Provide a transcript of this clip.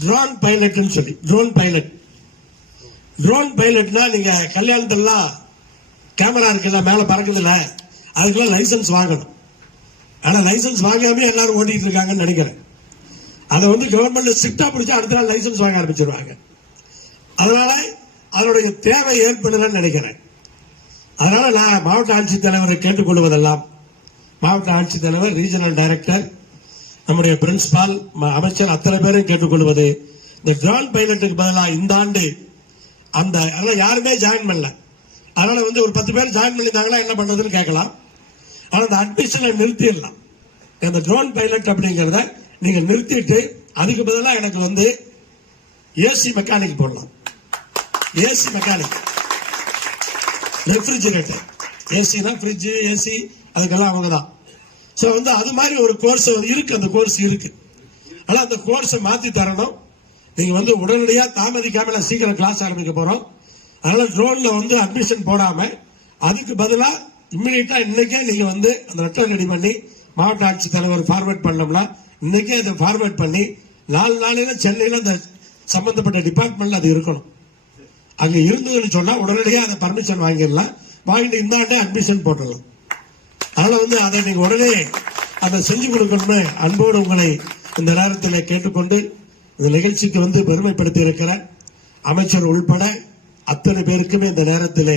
Drone பைலட்னு சொல்லி drone pilot drone பைலட்னா நீங்க கல்யாணத்துலாம் camera இருக்குல்ல மேல பறக்குதுல்ல அதுக்கெல்லாம் லைசன்ஸ் வாங்கணும். ஆனா லைசன்ஸ் வாங்காம எல்லாரும் ஓட்டிட்டு இருக்காங்கன்னு நினைக்கிறேன். அதை வந்து கவர்மெண்ட் ஸ்ட்ரிக்டா பிடிச்சா அடுத்த நாள் லைசன்ஸ் வாங்க ஆரம்பிச்சிருவாங்க. அதனால அதனுடைய தேவை ஏற்படுதுன்னு நினைக்கிறேன். அதனால நான் மாவட்ட ஆட்சித்தலைவரை கேட்டுக்கொள்வதெல்லாம் மாவட்ட ஆட்சித்தலைவர் ரீஜனல் டைரக்டர் நம்முடைய பிரின்சிபால் அமைச்சர் அத்தனை பேரும் கேட்டுக்கொள்வது இந்த கிராண்ட் பைலட்டுக்கு பதிலாக இந்த ஆண்டு அந்த அதெல்லாம் யாருமே ஜாயின் பண்ணல. அதனால வந்து ஒரு பத்து பேர் ஜாயின் பண்ணியிருந்தாங்கன்னா என்ன பண்றதுன்னு கேட்கலாம். ஆனால் அந்த அட்மிஷனை நிறுத்திடலாம். இந்த ட்ரோன் பைலட் அப்படிங்கிறத நீங்கள் நிறுத்திட்டு அதுக்கு பதிலாக எனக்கு வந்து ஏசி மெக்கானிக் போடலாம். ஏசி மெக்கானிக் ரெஃப்ரிஜிரேட்டர் ஏசினா ஃப்ரிட்ஜு ஏசி அதுக்கெல்லாம் அவங்க தான். ஸோ வந்து அது மாதிரி ஒரு கோர்ஸ் இருக்கு. அந்த கோர்ஸ் இருக்கு. ஆனால் அந்த கோர்ஸை மாற்றி தரணும். நீங்கள் வந்து உடனடியாக தாமதிக்காம நான் சீக்கிரம் கிளாஸ் ஆரம்பிக்க போகிறோம் அதனால் ட்ரோனில் வந்து அட்மிஷன் போடாமல் அதுக்கு பதிலாக இம்மிடியட்டாக இன்றைக்கே நீங்கள் வந்து அந்த லெட்டர் ரெடி பண்ணி மாவட்ட ஆட்சித்தலைவர் ஃபார்வேர்ட் பண்ணோம்னா இன்றைக்கே அதை ஃபார்வர்ட் பண்ணி நாலு நாளையில் சென்னையில் அந்த சம்பந்தப்பட்ட டிபார்ட்மெண்ட்ல அது இருக்கணும். அங்கே இருந்ததுன்னு சொன்னால் உடனடியாக அதை பர்மிஷன் வாங்கிடலாம். வாங்கிட்டு இந்த ஆண்டே அட்மிஷன் போட்டுடலாம். அதனால வந்து அதை நீங்க உடனே அதை செஞ்சு கொடுக்கணும்னு அன்போடு உங்களை இந்த நேரத்தில் கேட்டுக்கொண்டு இந்த நிகழ்ச்சிக்கு வந்து பெருமைப்படுத்தி இருக்கிற அமைச்சர் உள்பட அத்தனை பேருக்குமே இந்த நேரத்திலே